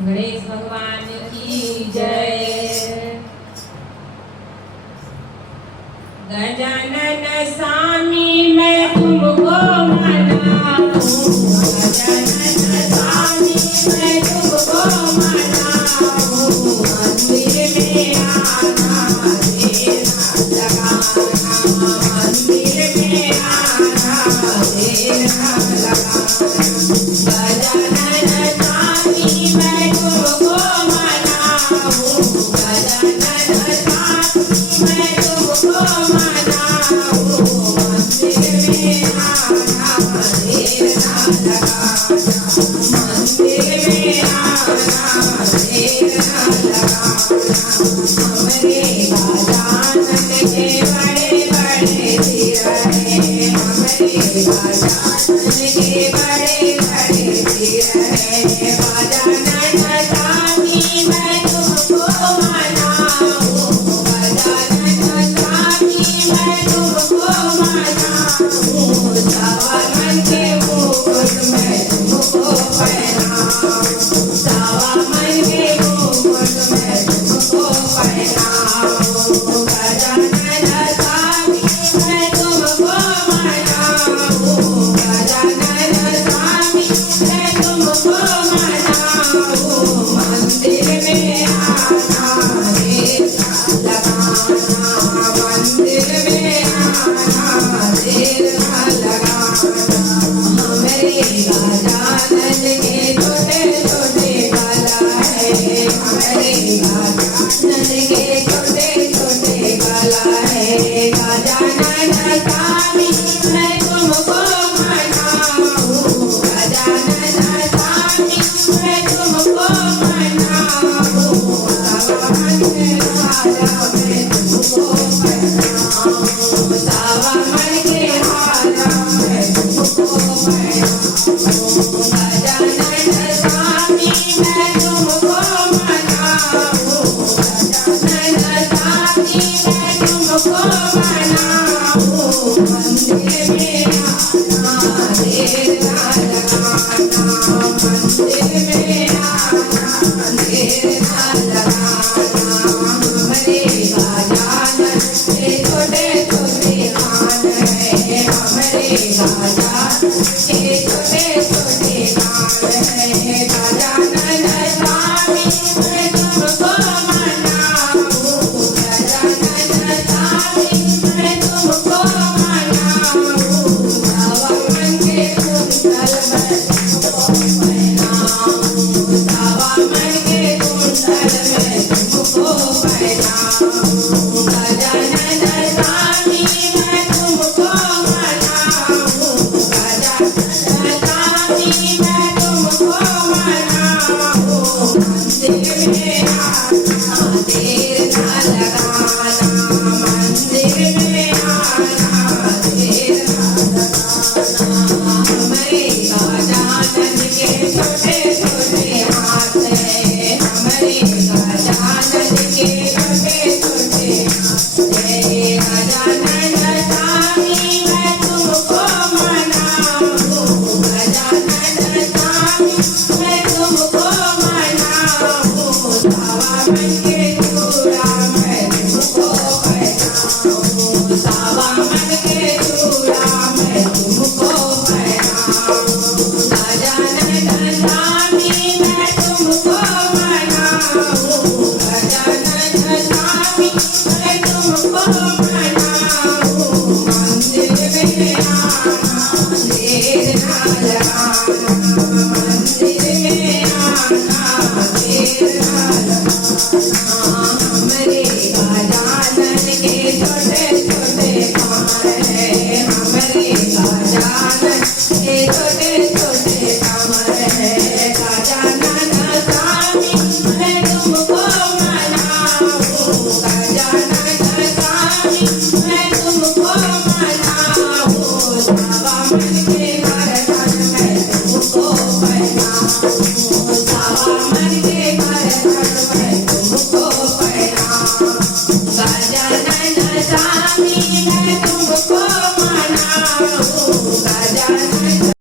गणेश भगवान की जय। गजानन स्वामी मैं तुमको मनाऊं, गजानन स्वामी मैं तुमको मनाऊं। मंदिर में आना देर ना लगाना, मंदिर में आना देर ना लगाना। गजानन स्वामी मैं तुमको मनाऊं, गजानन स्वामी मैं तुमको मनाऊं। मंदिर में आना देर ना लगाना, मंदिर में आना देर ना लगाना। हमरे गजानन के बड़े बड़े सिर हैं, हमरे गजानन के बड़े बड़े सिर हैं। गजानन स्वामी मैं तुमको मनाऊं, गजानन स्वामी मैं तुमको मनाऊं। सवा मन के मुकुट मैं तुमको पहनाऊं, सवा मन के मुकुट मैं तुमको पहनाऊं। गजानन स्वामी मैं तुमको मनाऊं, गजानन स्वामी मैं तुमको मनाऊं। मंदिर में आना देर ना लगाना, मंदिर में आना देर ना लगाना। हमरे गजानन के छोटे छोटे गला है, हमरे गजानन के छोटे छोटे गला है। गजानन स्वामी मैं तुमको मनाऊं, गजानन स्वामी मैं तुमको मनाऊं। सवा मन के हारा मैं तुमको पहनाऊं, सवा मन के हारा मैं तुमको पहनाऊं।